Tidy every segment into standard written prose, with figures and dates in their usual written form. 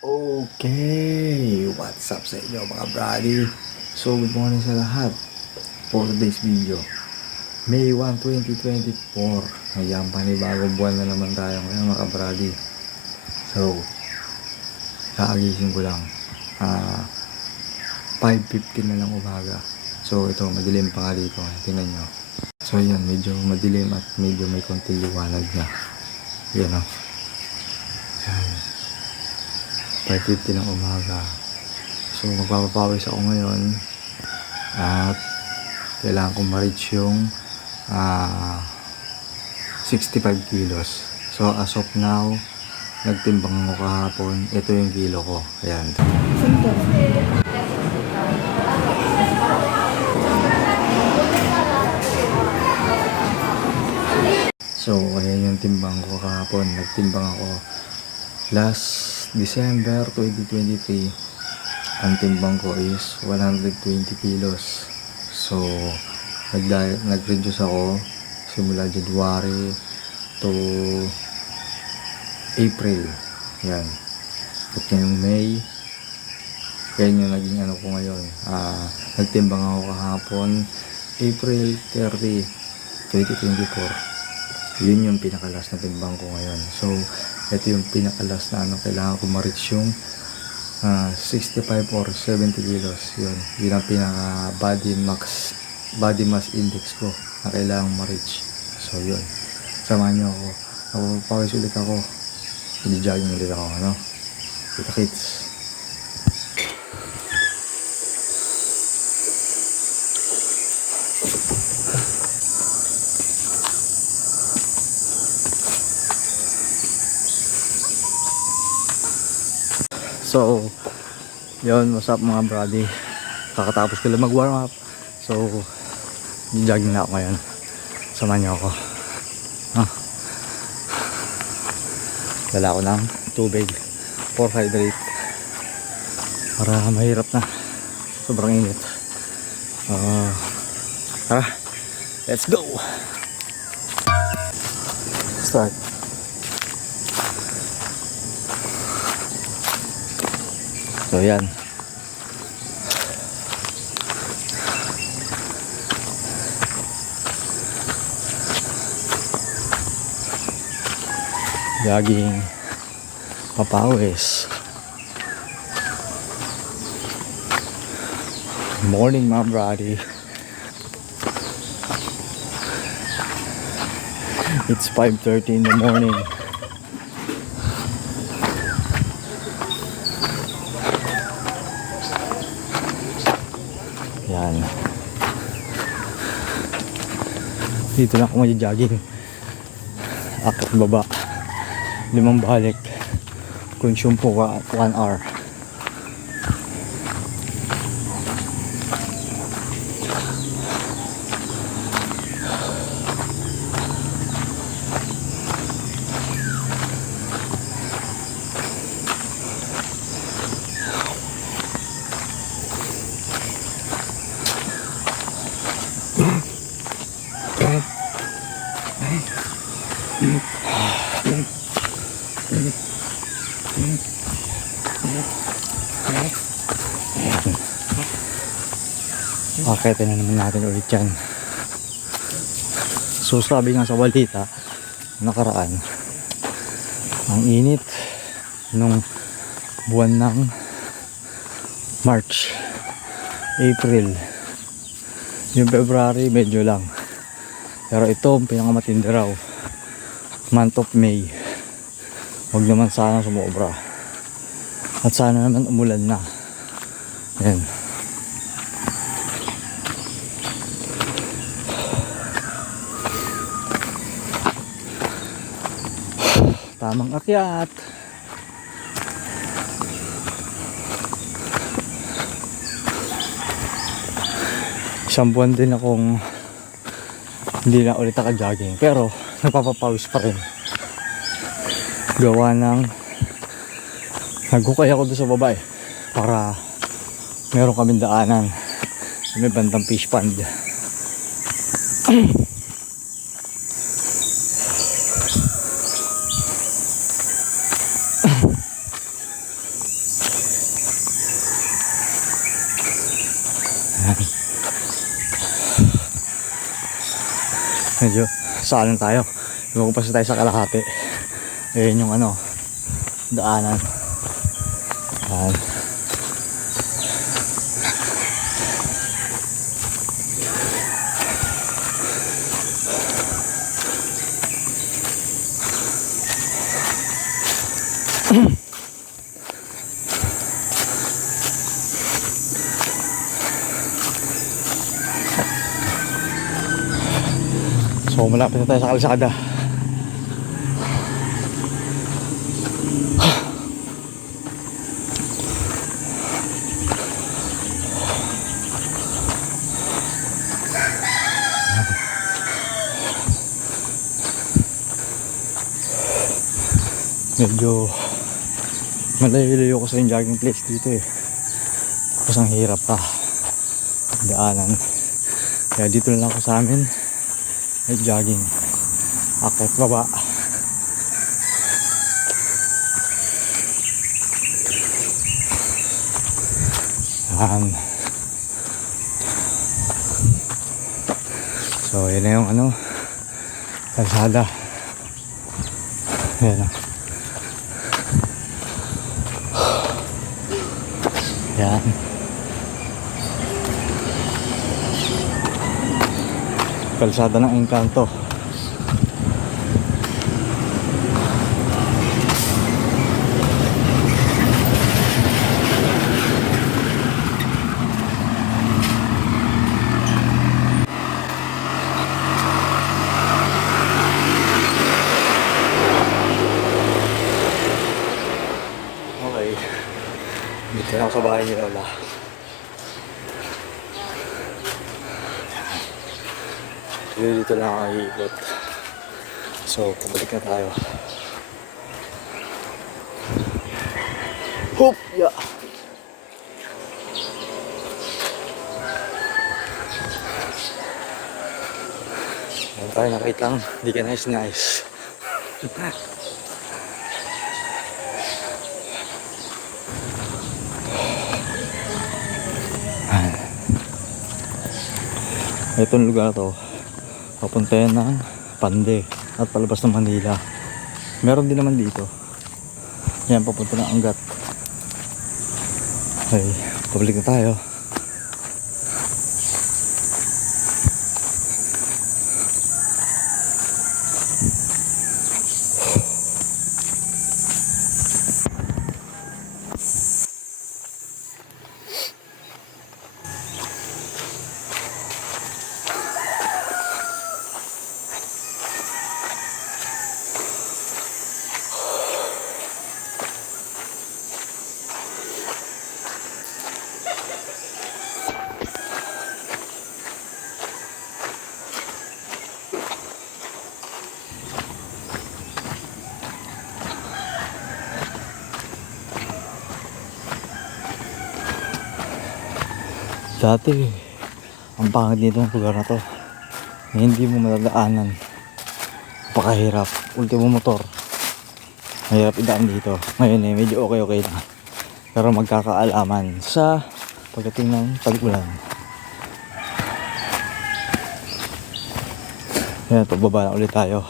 Okay, what's up sa inyo mga brady? So, good morning sa lahat for today's video. May 1, 2024. Ayan, panibagong buwan na naman tayo ngayon mga brady. So, kaagising ko lang. 5:15 na lang umaga. So, ito, madilim pa nga dito. Tingnan nyo. So, yan, medyo madilim at medyo may konting liwanag na. Yan o. 5:50 ng umaga. So magpapapawis ako ngayon at kailangan kong ma-reach yung 65 kilos. So as of now, nagtimbang ako kahapon. Ito yung kilo ko. Ayan. So ayan yung timbang ko kahapon. Nagtimbang ako last December 2023. Ang timbang ko is 120 kilos. So nag-reduce ako simula January to April. Yan. At ngayong May, yan yung naging ano ko ngayon. Nagtimbang ako kahapon April 30, 2024. Yun yung pinakalas na timbang ko ngayon. So ito yung pinakalas na kailangan ko ma-reach yung 65 or 70 kilos. Yun ang pinaka body mass index ko na kailangan ma-reach. So yun, samahan nyo ako. Pawis ulit ako, i-jogging ulit ako, ano? Kita kits. So, yun, what's up mga brady? Kakatapos ko lang mag-warm up. So, jogging na ako ngayon. Samahan niyo ako. Dala ko ng tubig for hydrate. Para mahirap na. Sobrang init. Tara, let's go! Start. So yan. Jogging, papawis. Morning mga brady. It's 5:30 in the morning. Yan. Dito lang ako mag-jogging. Akit baba. 5 balik. Consume po 1 hour. Pakitin na naman natin ulit yan. So sabi nga sa balita nakaraan, ang init nung buwan ng March, April, yung February medyo lang, pero ito ang pinakamatindi raw, month of May. Huwag naman sana sumobra at sana naman umulan na. Yan. Tamang akyat. Isang buwan din akong hindi na ulit naka-jogging, pero napapapawis pa rin. Gawa ng nagkukay ako doon sa baba para meron kaming daanan. May bandang fish pond. Medyo saan tayo. Lumagpas tayo sa kalahati. Ayun yung ano, daanan. Yan. So malapit na tayo sa kalsada. Medyo malayo-layo ko sa yung jogging place dito eh. Tapos ang hirap pa daanan. Kaya dito na lang ako sa amin ay jogging. Akit baba. Yan. So yun na yung ano, kalsada. Yan. Yan. Kalsada ng Engkanto. Okay. Dito na ako sa bahay ni Lola. Dito lang ako iikot. So, pabalik na tayo. Hoop! Yeah! Meron tayo nakitang di ka nice. Itong lugar na to papunta yan ng Pande at palabas ng Manila. Meron din naman dito. Yan, papunta ng Angat. Okay, pabalik na tayo. Dati, ang pangit dito ng lugar na to. Hindi mo madadaanan. Napakahirap. Ultimo motor. Mahirap idaan dito. Ngayon eh, medyo okay na. Pero magkakaalaman sa pagdating ng tag-ulan. Yan, pagbaba na ulit tayo.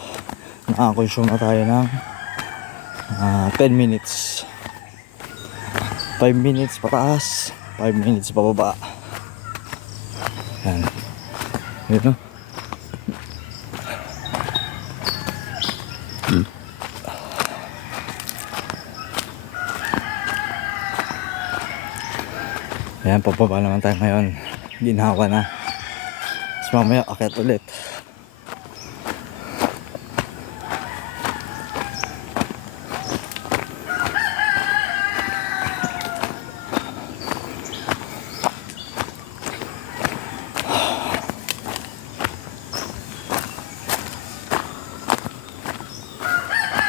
Nakakonsume na tayo ng 10 minutes. 5 minutes pataas, 5 minutes pababa. Yan. Yun, no? Ayan, pababa naman tayo ngayon. Ginawa na. Tapos mamaya akyat ulit.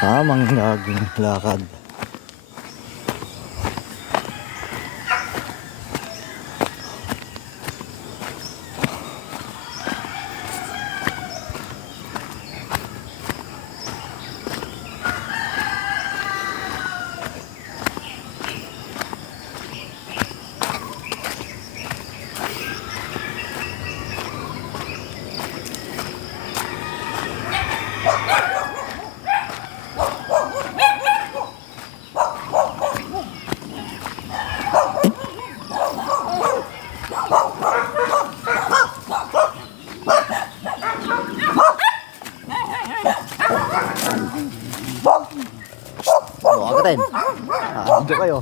Tamang laging lakad. Agatin. Video kayo.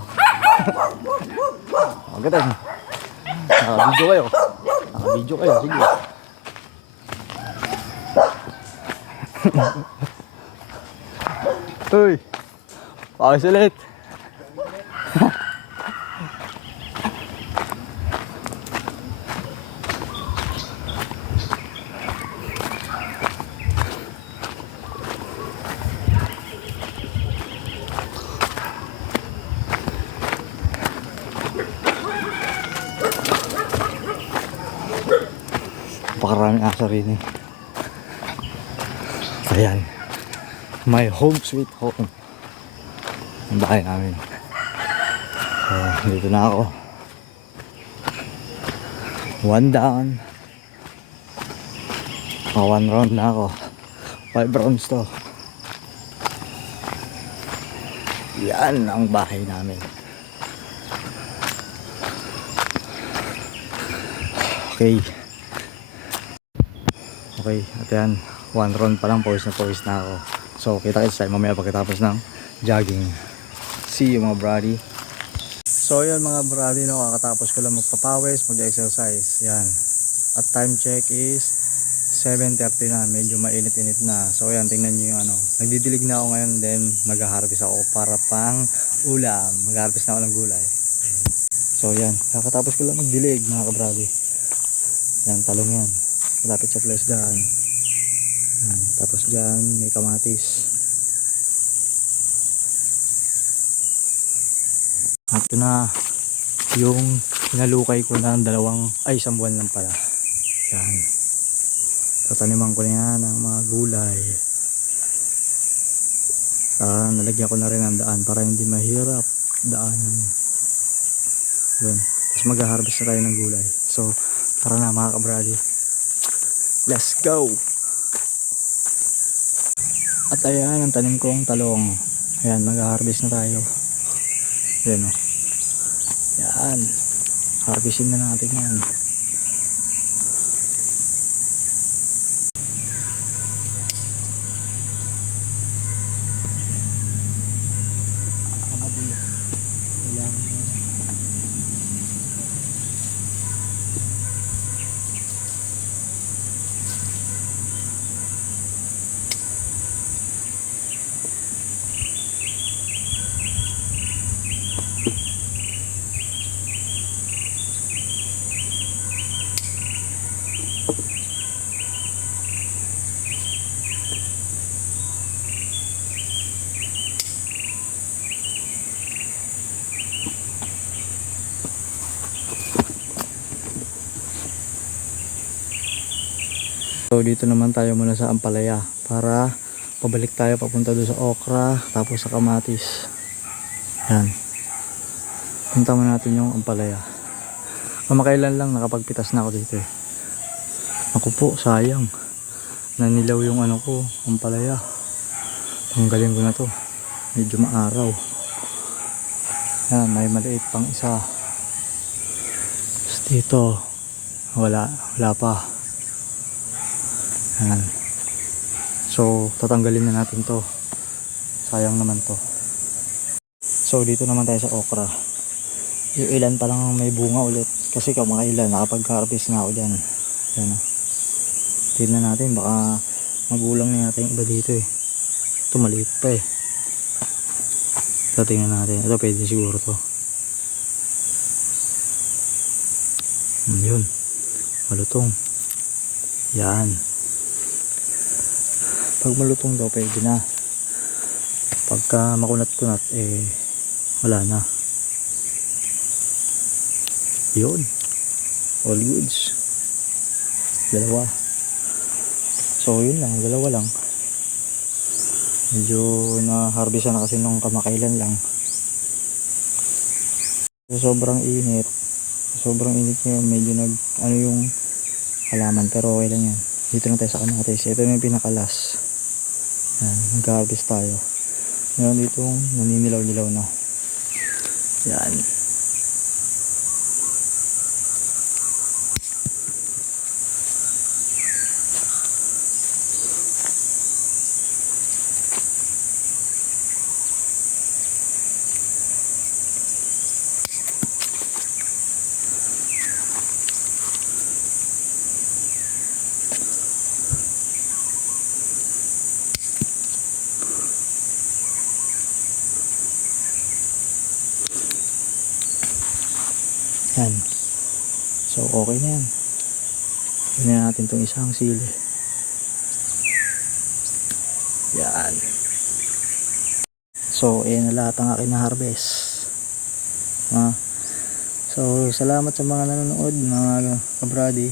Agatin. Video kayo. Video kayo. Sige. Uy. Pakis ulit. Napakaraming aso rin eh. Ayan. My home sweet home. Ang bahay namin. So, dito na ako. One down. One round na ako. 5 rounds to. Yan ang bahay namin. Okay. Okay, at yan, 1 round pa lang, pawis na ako. So, kita-kits tayo mamaya pagkatapos ng jogging. See you mga brady. So, yan mga brady, no, kakatapos ko lang magpapawis, mag-exercise. Yan. At time check is 7:30 na, medyo mainit-init na. So, yan, tingnan nyo yung ano. Nagdidilig na ako ngayon, then mag-harvest ako para pang ulam. Mag-harvest na ako ng gulay. So, yan, kakatapos ko lang magdilig mga kabrady. Yan, talong yan. Malapit sa place daan. Tapos dyan may kamatis. At ito na yung pinalukay ko ng isang buwan lang pala. Yan. Tataniman ko na yan ng mga gulay. Nalagyan ko na rin ang daan para hindi mahirap daanan. Yun. Tapos mag-harvest na tayo ng gulay. So tara na mga kabrady. Let's go! At ayan ang tanim kong talong. Ayan, mag-harvest na tayo. Ayan o. Ayan. Harvestin na natin yan. So dito naman tayo muna sa Ampalaya para pabalik tayo papunta doon sa okra tapos sa kamatis. Yan. Punta mo natin yung Ampalaya. Kamakailan lang nakapagpitas na ako dito eh. Ako po, sayang. Nanilaw yung ano ko, Ampalaya. Tanggalin ko na to. Medyo maaraw. Yan, may maliit pang isa. Tapos dito, wala pa. Yan. So tatanggalin na natin to. Sayang naman to. So dito naman tayo sa okra. Yung ilan pa lang may bunga ulit. Kasi kamakailan nakapag-harvest na ako dyan. Yan. Tignan natin baka magulang na natin yung iba dito eh. Ito maliit pa eh. So tingnan natin. Ito pwede siguro to. Yun. Malutong. Yan. Pag malutong daw pwede na. Pagka makunat-kunat eh wala na. Yun. All goods. Dalawa. So yun lang, dalawa lang. Medyo na-harvest na kasi nung kamakailan lang. So, sobrang init. Sobrang init niya, medyo ano yung halaman pero okay lang yan. Dito na tayo sa kamatis. Ito yung pinakalas. Yan, mag-harvest tayo. Meron ditong naninilaw-nilaw na. Yan. Yan. So okay na yan. Tingnan natin itong isang sili. Yan. So ayan na lahat ang aking na-harvest. So salamat sa mga nanonood mga kabrady.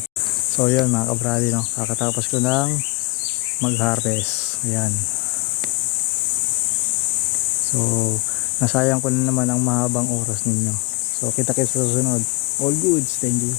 So yun mga kabrady, no? Kakatapos ko ng mag-harvest. Ayan. So nasayang ko na naman ang mahabang oras ninyo. So kita-kits sa susunod. All goods. Thank you.